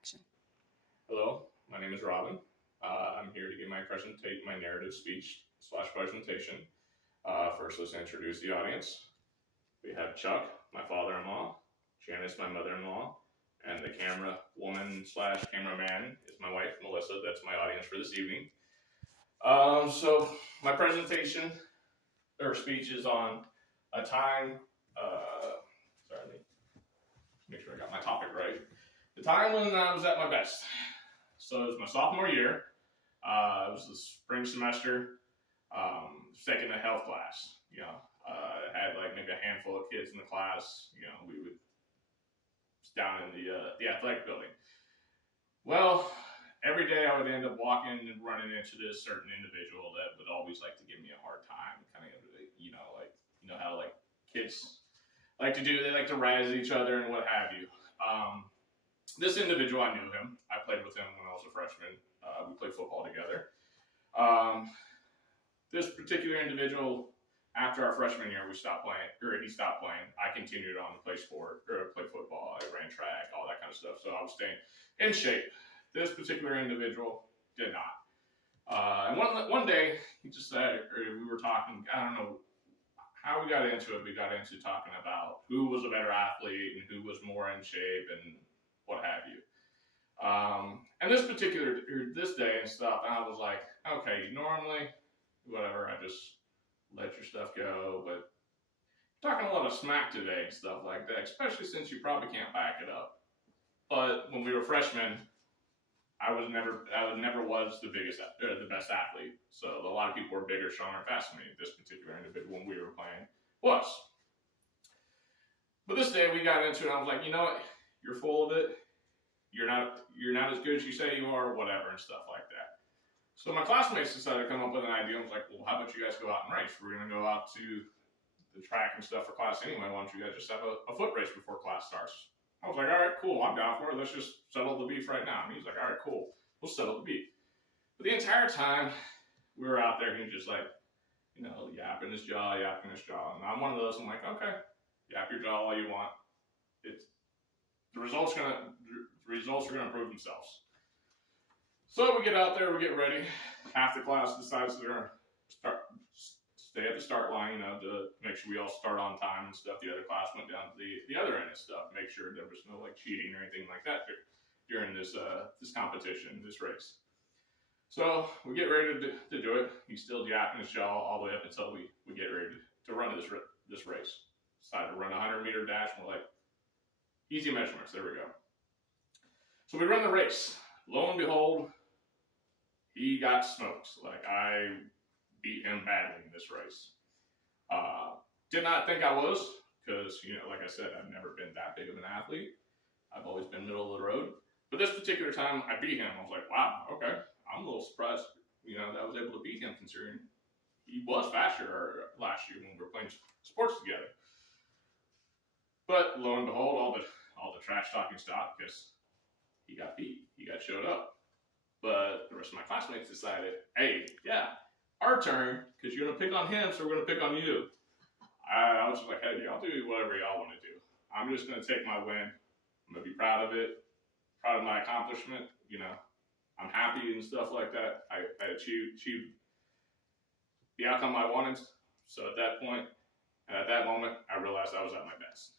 action. Hello, my name is Robin. I'm here to give my narrative speech / presentation. First, let's introduce the audience. We have Chuck, my father-in-law, Janice, my mother-in-law, and the camera woman / cameraman is my wife, Melissa. That's my audience for this evening. So my presentation or speech is on a time. Sorry, let me make sure I got my topic right. The time when I was at my best. So it was my sophomore year. It was the spring semester, second to health class. I had like maybe a handful of kids in the class. We would down in the athletic building. Well, every day I would end up walking and running into this certain individual that would always like to give me a hard time. Kind of, how like kids like to do. They like to razz each other and what have you. This individual, I knew him. I played with him when I was a freshman. We played football together. This particular individual, after our freshman year, he stopped playing. I continued on to play football. I ran track, all that kind of stuff. So I was staying in shape. This particular individual did not. And one day, he just said, or we were talking, I don't know how we got into it. We got into talking about who was a better athlete and who was more in shape and what have you. And this day and stuff, I was like, okay, normally, whatever, I just let your stuff go, but talking a lot of smack today and stuff like that, especially since you probably can't back it up. But when we were freshmen, I never was the best athlete. So a lot of people were bigger, stronger, faster than me. This particular individual when we were playing was. But this day we got into it, and I was like, you know what? You're full of it. You're not as good as you say you are, whatever, and stuff like that. So my classmates decided to come up with an idea. I was like, well, how about you guys go out and race? We're going to go out to the track and stuff for class anyway. Why don't you guys just have a foot race before class starts? I was like, all right, cool. I'm down for it. Let's just settle the beef right now. And he's like, all right, cool. We'll settle the beef. But the entire time we were out there, he was just like, yapping his jaw. And I'm one of those. I'm like, okay, yap your jaw all you want. The results are gonna prove themselves. So we get out there, we get ready. Half the class decides they're gonna stay at the start line, to make sure we all start on time and stuff. The other class went down to the other end of stuff, make sure there was no like cheating or anything like that during this competition, this race. So we get ready to do it. He's still yapping his jaw all the way up until we get ready to run this race. Decided to run a 100-meter dash, and we're like, easy measurements, there we go. So we run the race. Lo and behold, he got smoked. Like, I beat him badly in this race. Did not think I was, because, like I said, I've never been that big of an athlete. I've always been middle of the road. But this particular time, I beat him. I was like, wow, okay. I'm a little surprised, that I was able to beat him, considering he was faster last year when we were playing sports together. But lo and behold, all the trash talking stopped because he got beat. He got showed up. But the rest of my classmates decided, hey, yeah, our turn, because you're going to pick on him, so we're going to pick on you. I was just like, hey, y'all do whatever y'all want to do. I'm just going to take my win. I'm going to be proud of it, proud of my accomplishment. I'm happy and stuff like that. I achieved the outcome I wanted. So at that point, and at that moment, I realized I was at my best.